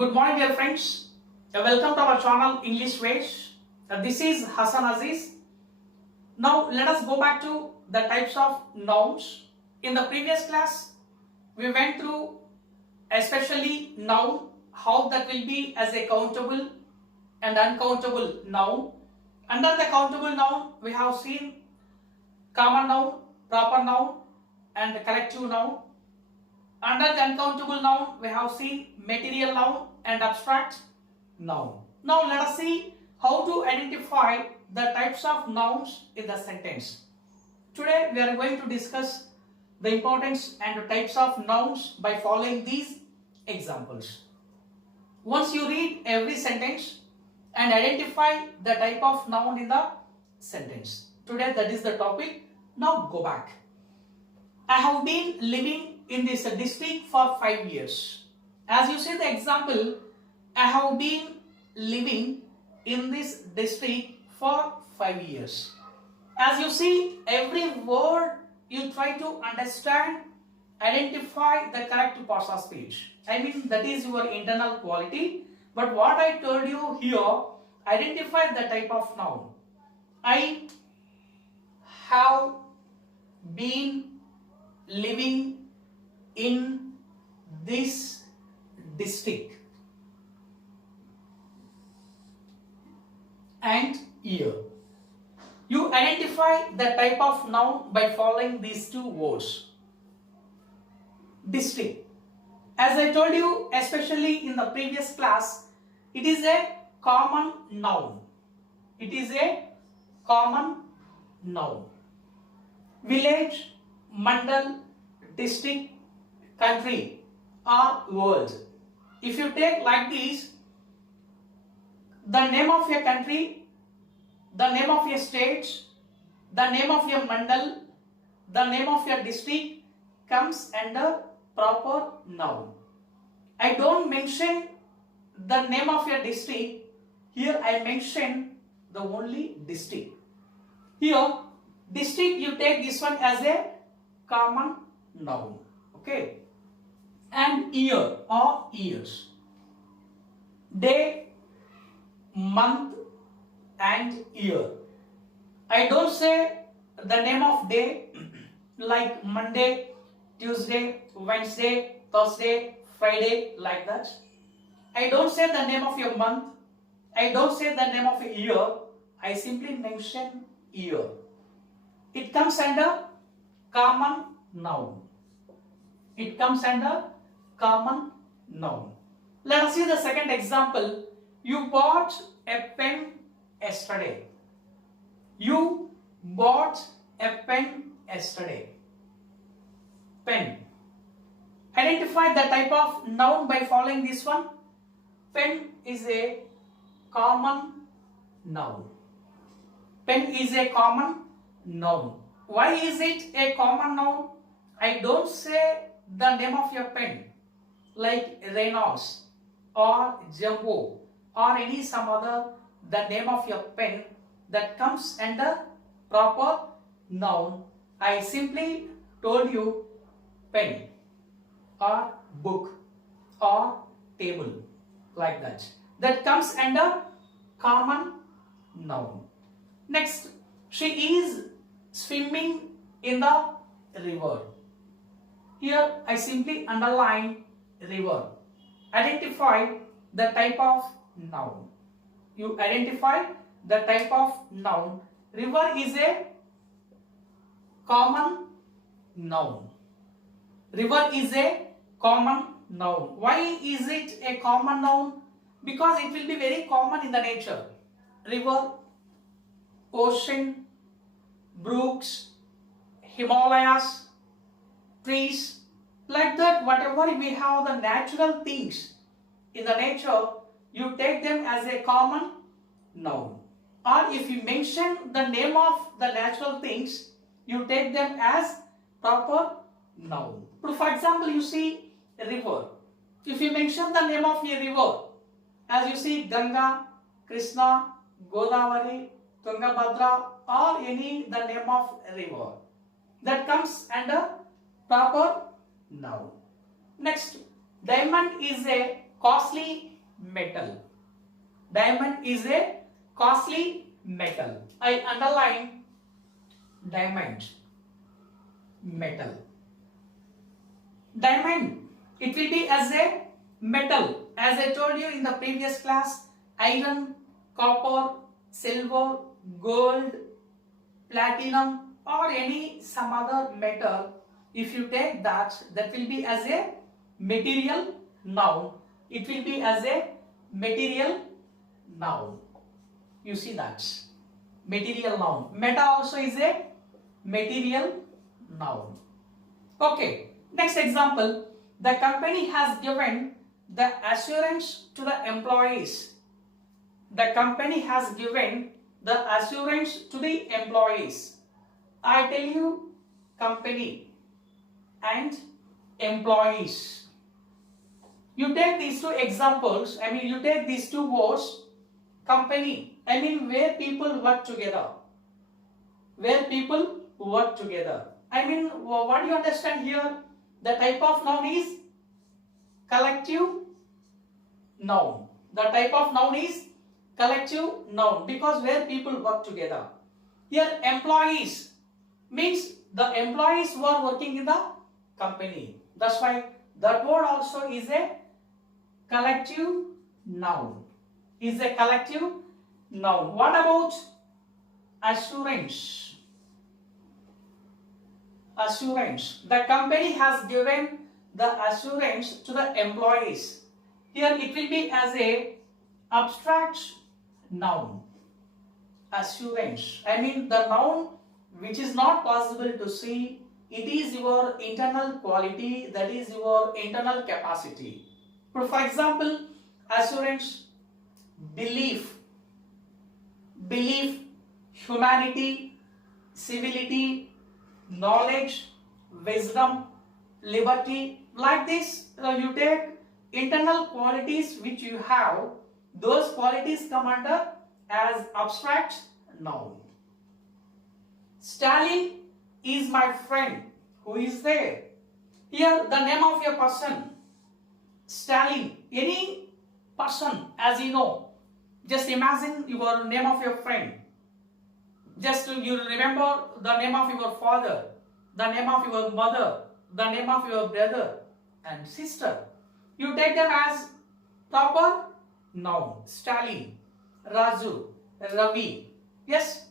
Good morning, dear friends. Welcome to our channel englishwayz. This is Hassan Aziz. Now let us go back to the types of nouns. In the previous class, we went through especially noun, how that will be as a countable and uncountable noun. Under the countable noun, we have seen common noun, proper noun and collective noun. Under the uncountable noun, we have seen material noun and abstract noun. Now let us see how to identify the types of nouns in the sentence. Today we are going to discuss the importance and the types of nouns by following these examples. Once you read every sentence and identify the type of noun in the sentence. Today that is the topic. Now go back. I have been living in this district for 5 years. As you see the example, I have been living in this district for 5 years. As you see, every word you try to understand, identify the correct parts of speech. I mean, that is your internal quality. But what I told you here, identify the type of noun. I have been living in this district and year. You identify the type of noun by following these two words. District. As I told you, especially in the previous class, it is a common noun. It is a common noun. Village, mandal, district, country are words. If you take like this, the name of your country, the name of your state, the name of your mandal, the name of your district comes under proper noun. I don't mention the name of your district. Here I mention the only district. Here district you take this one as a common noun. Okay. And year or years. Day, month and year. I don't say the name of day like Monday, Tuesday, Wednesday, Thursday, Friday, like that. I don't say the name of your month. I don't say the name of a year. I simply mention year. It comes under common noun. It comes under common noun. Let us see the second example. You bought a pen yesterday. You bought a pen yesterday. Pen. Identify the type of noun by following this one. Pen is a common noun. Pen is a common noun. Why is it a common noun? I don't say the name of your pen like Reynolds or Jumbo or any some other, the name of your pen that comes under proper noun. I simply told you pen or book or table, like that. That comes under common noun. Next, she is swimming in the river. Here I simply underline river. Identify the type of noun. You identify the type of noun. River is a common noun. River is a common noun. Why is it a common noun? Because it will be very common in the nature. River, ocean, brooks, Himalayas, trees, like that. Whatever we have the natural things in the nature, you take them as a common noun. Or if you mention the name of the natural things, you take them as proper noun. For example, you see a river. If you mention the name of a river, as you see Ganga, Krishna, Godavari, Tungabhadra or any the name of a river, that comes under proper noun. Next, diamond is a costly metal. Diamond is a costly metal. I underline diamond, metal. Diamond, it will be as a metal. As I told you in the previous class, iron, copper, silver, gold, platinum or any some other metal, if you take that will be as a material noun. It will be as a material noun. You see that? Material noun. Meta also is a material noun. Okay. Next example. The company has given the assurance to the employees. The company has given the assurance to the employees. I tell you, company and employees. You take these two examples, you take these two words, company, where people work together. Where people work together. What do you understand here? The type of noun is collective noun. The type of noun is collective noun because where people work together. Here employees means the employees who are working in the company. That's why that word also is a collective noun. Is a collective noun. What about assurance? Assurance. The company has given the assurance to the employees. Here it will be as a abstract noun. Assurance. The noun which is not possible to see. It is your internal quality, that is your internal capacity. For example, assurance, belief, humanity, civility, knowledge, wisdom, liberty. Like this, you take internal qualities which you have. Those qualities come under as abstract noun. Stalin is my friend. Who is there? Here the name of a person. Stalin. Any person, as you know. Just imagine your name of your friend. Just you remember the name of your father, the name of your mother, the name of your brother and sister. You take them as proper noun. Stalin, Raju, Ravi. Yes?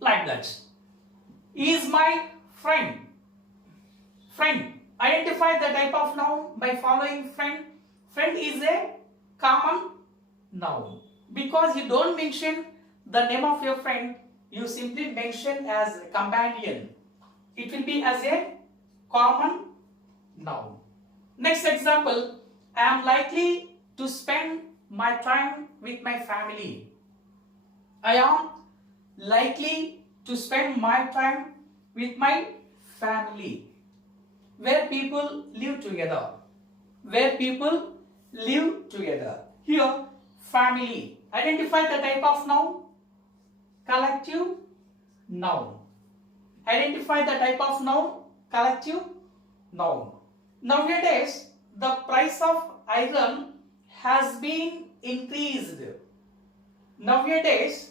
Like that. Is my friend. Friend. Identify the type of noun by following friend. Friend is a common noun. Because you don't mention the name of your friend, you simply mention as companion. It will be as a common noun. Next example. I am likely to spend my time with my family. I am likely to spend my time with my family. Where people live together. Where people live together. Here, family. Identify the type of noun. Collective noun. Identify the type of noun. Collective noun. Nowadays, the price of iron has been increased. Nowadays,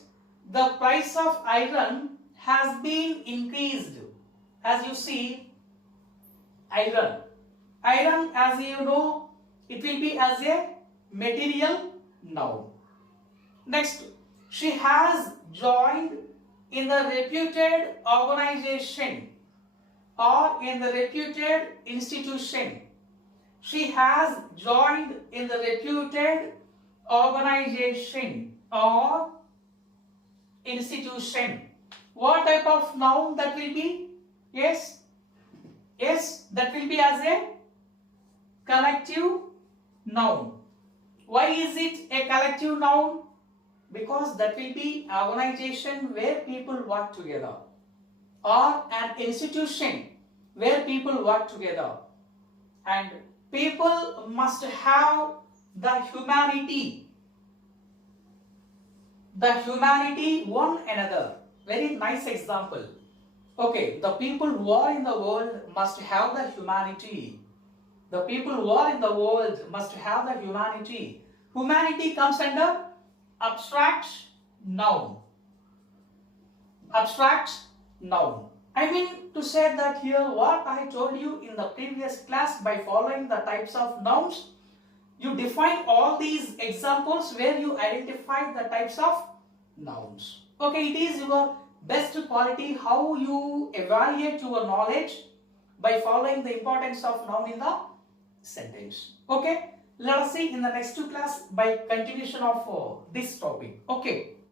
the price of iron has been increased. As you see, iron. Iron, as you know, it will be as a material noun. Next, she has joined in the reputed organization or in the reputed institution. She has joined in the reputed organization or institution. What type of noun that will be? Yes. Yes, that will be as a collective noun. Why is it a collective noun? Because that will be organization where people work together or an institution where people work together, and people must have the humanity one another. Very nice example. Okay, the people who are in the world must have the humanity. The people who are in the world must have the humanity. Humanity comes under abstract noun. Abstract noun. I mean to say that here what I told you in the previous class, by following the types of nouns, you define all these examples where you identify the types of nouns. Okay, it is your best quality how you evaluate your knowledge by following the importance of noun in the sentence. Okay, let us see in the next class by continuation of this topic. Okay.